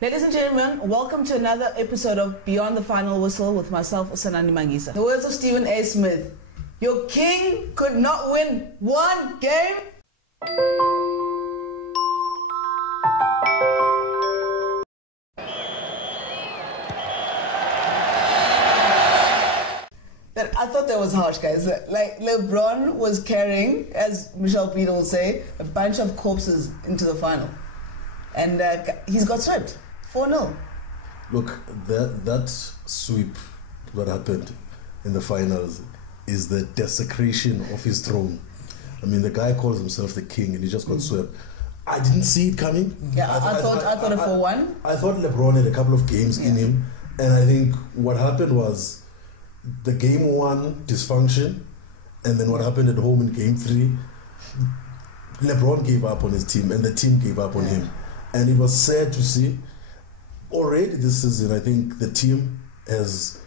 Ladies and gentlemen, welcome to another episode of Beyond the Final Whistle with myself, Sanani Mangisa. The words of Stephen A. Smith, your king could not win one game. I thought that was harsh, guys. Like, LeBron was carrying, as Michelle Peter will say, a bunch of corpses into the final. And he's got swept. 4-0. Look, that sweep, what happened in the finals, is the desecration of his throne. I mean, the guy calls himself the king, and he just got swept. I didn't see it coming. Yeah, I thought it for one. I thought LeBron had a couple of games in him, and I think what happened was the game one dysfunction, and then what happened at home in game three, LeBron gave up on his team, and the team gave up on him. And it was sad to see. Already this season, I think the team has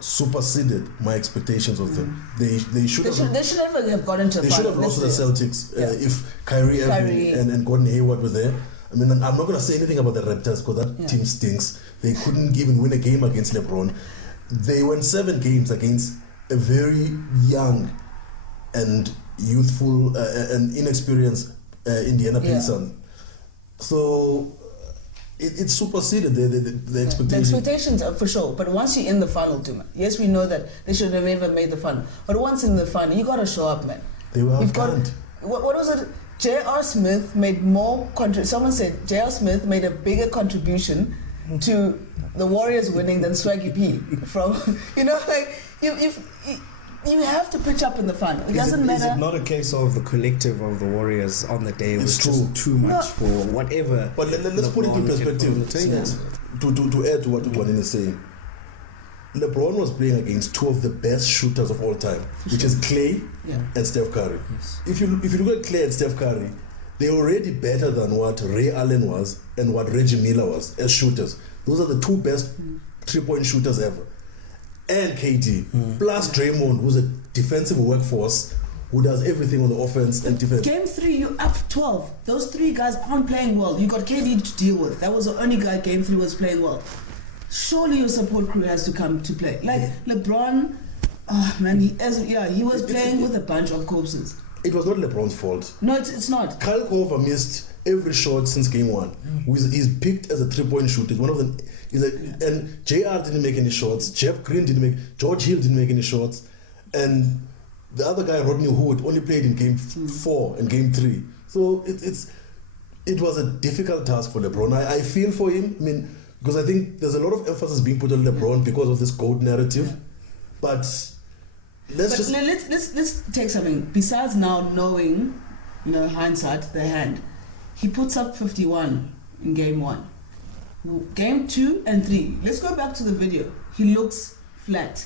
superseded my expectations of them. They should never have gotten to the final. They should have lost to the Celtics if Kyrie and Gordon Hayward were there. I mean, I'm not going to say anything about the Raptors because that team stinks. They couldn't even win a game against LeBron. They won 7 games against a very young and youthful and inexperienced Indiana Pacers. So it superseded the expectations. The expectations are for sure. But once you're in the final, too, yes, we know that they should have never made the final. But once in the final, you got to show up, man. They were out-current. What was it? J.R. Smith made more someone said J.R. Smith made a bigger contribution to the Warriors winning than Swaggy P. From you have to pitch up in the final. It doesn't matter. Is it not a case of the collective of the Warriors on the day was just too much for whatever? But let's put it in perspective. To add to what Juanine is saying, LeBron was playing against 2 of the best shooters of all time, which is Clay and Steph Curry. Yes. If you look at Clay and Steph Curry, they're already better than what Ray Allen was and what Reggie Miller was as shooters. Those are the 2 best 3-point shooters ever. And KD, plus Draymond, who's a defensive workforce, who does everything on the offense and defense. Game 3, you're up 12. Those 3 guys aren't playing well. You got KD to deal with. That was the only guy Game 3 was playing well. Surely your support crew has to come to play. Like LeBron, he was playing with a bunch of corpses. It was not LeBron's fault. No, it's not. Kyle Korver missed every shot since game 1. He's picked as a 3-point shooter. One of them. And JR didn't make any shots. Jeff Green didn't make. George Hill didn't make any shots. And the other guy, Rodney Hood, only played in game 4 and game 3. So it was a difficult task for LeBron. I feel for him. I mean, because I think there's a lot of emphasis being put on LeBron because of this GOAT narrative. But let's take something. Besides now knowing, hindsight, the hand, he puts up 51 in game 1. Game 2 and 3. Let's go back to the video. He looks flat.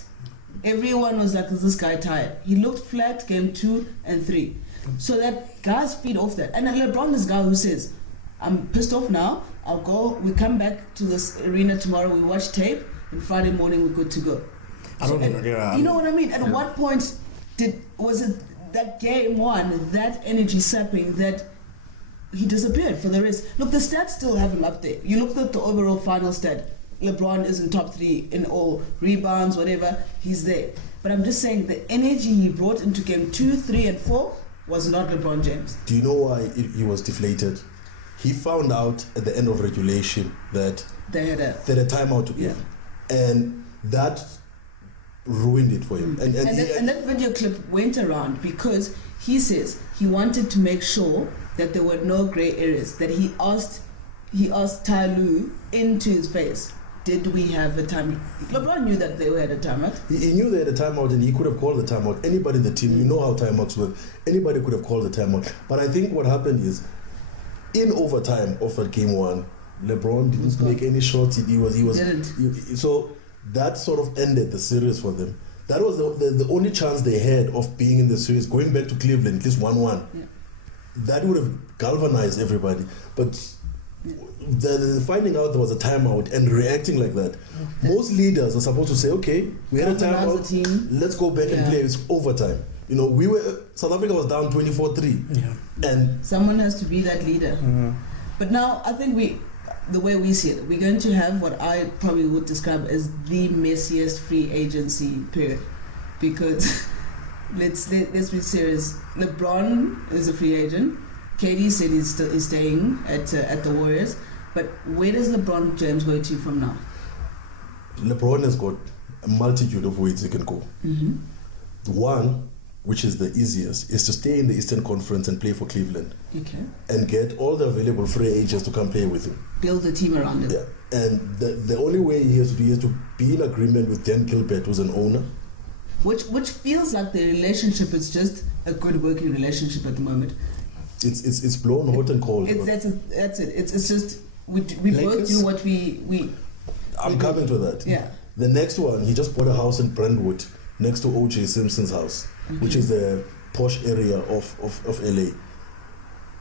Everyone was like, is this guy tired? He looked flat game 2 and 3. So that guys feed off that. And LeBron is a guy who says, I'm pissed off now. I'll go. We come back to this arena tomorrow. We watch tape. And Friday morning we're good to go. You know what I mean? At what point was it that game 1, that energy sapping, that he disappeared for the rest? Look, the stats still have him up there. You look at the overall final stat. LeBron is in top 3 in all rebounds, whatever. He's there. But I'm just saying the energy he brought into game 2, 3, and 4 was not LeBron James. Do you know why he was deflated? He found out at the end of regulation that they had a timeout to give. And that ruined it for him. And that video clip went around because he says he wanted to make sure that there were no grey areas, that he asked Ty Lue into his face, did we have a timeout? LeBron knew that they had a timeout. He knew they had a timeout and he could have called the timeout. Anybody in the team, you know how timeouts work, anybody could have called the timeout. But I think what happened is, in overtime of that game 1, LeBron didn't make any shots. So that sort of ended the series for them. That was the only chance they had of being in the series, going back to Cleveland, at least 1-1. Yeah. That would have galvanized everybody. But the finding out there was a timeout and reacting like that, most leaders are supposed to say, okay, we had a timeout, let's go back and play. It's overtime. South Africa was down 24-3. And someone has to be that leader. But now I think the way we see it, we're going to have what I probably would describe as the messiest free agency period, because let's be serious. LeBron is a free agent. KD said he's staying at the Warriors, but where does LeBron James go to from now? LeBron has got a multitude of ways he can go. The one, which is the easiest, is to stay in the Eastern Conference and play for Cleveland. Okay. And get all the available free agents to come play with him. Build a team around him. Yeah. And the only way he has to do is to be in agreement with Dan Gilbert, who's an owner. Which feels like the relationship is just a good working relationship at the moment. It's blown hot and cold. That's it. It's just we both do what we. I'm coming to that. Yeah. The next one, he just bought a house in Brentwood next to O.J. Simpson's house, which is the posh area of LA,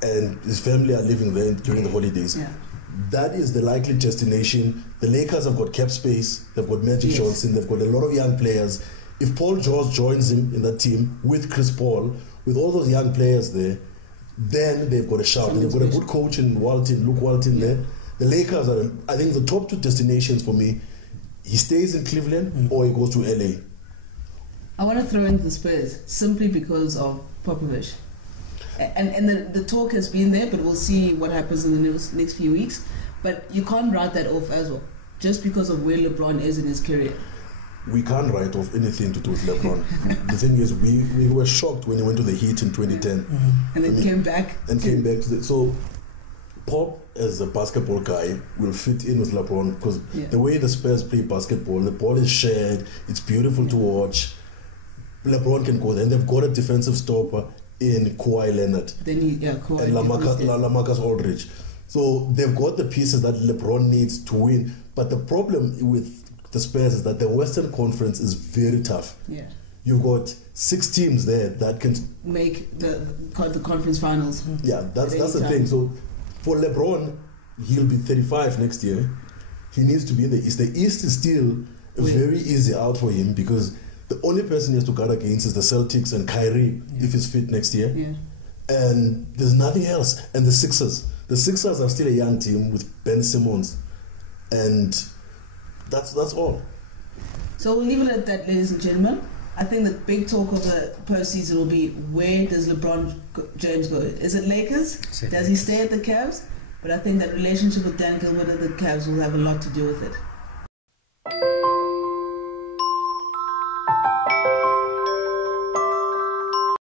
and his family are living there during the holidays. Yeah. That is the likely destination. The Lakers have got cap space. They've got Magic Johnson. They've got a lot of young players. If Paul George joins him in that team with Chris Paul, with all those young players there, then they've got a shout. And they've got a good coach in Luke Walton there. The Lakers are, I think, the top two destinations for me. He stays in Cleveland or he goes to LA. I want to throw in the Spurs simply because of Popovich. And the talk has been there, but we'll see what happens in the next few weeks. But you can't write that off as well, just because of where LeBron is in his career. We can't write off anything to do with LeBron. The thing is, we were shocked when he went to the Heat in 2010. And then came back. So Pop, as a basketball guy, will fit in with LeBron because the way the Spurs play basketball, the ball is shared, it's beautiful to watch. LeBron can go there, and they've got a defensive stopper in Kawhi Leonard Kawhi and LaMarcus Aldridge. So they've got the pieces that LeBron needs to win. But the problem with the Spurs is that the Western Conference is very tough. Yeah. You've got 6 teams there that can make the conference finals. Yeah, that's the thing. So for LeBron, he'll be 35 next year. He needs to be in the East. The East is still a very easy out for him because the only person he has to guard against is the Celtics and Kyrie if he's fit next year. Yeah. And there's nothing else. And the Sixers. The Sixers are still a young team with Ben Simmons. And that's all. So we'll leave it at that, ladies and gentlemen. I think the big talk of the postseason will be, where does LeBron James go? Is it Lakers? Does he stay at the Cavs? But I think that relationship with Dan Gilbert and the Cavs will have a lot to do with it.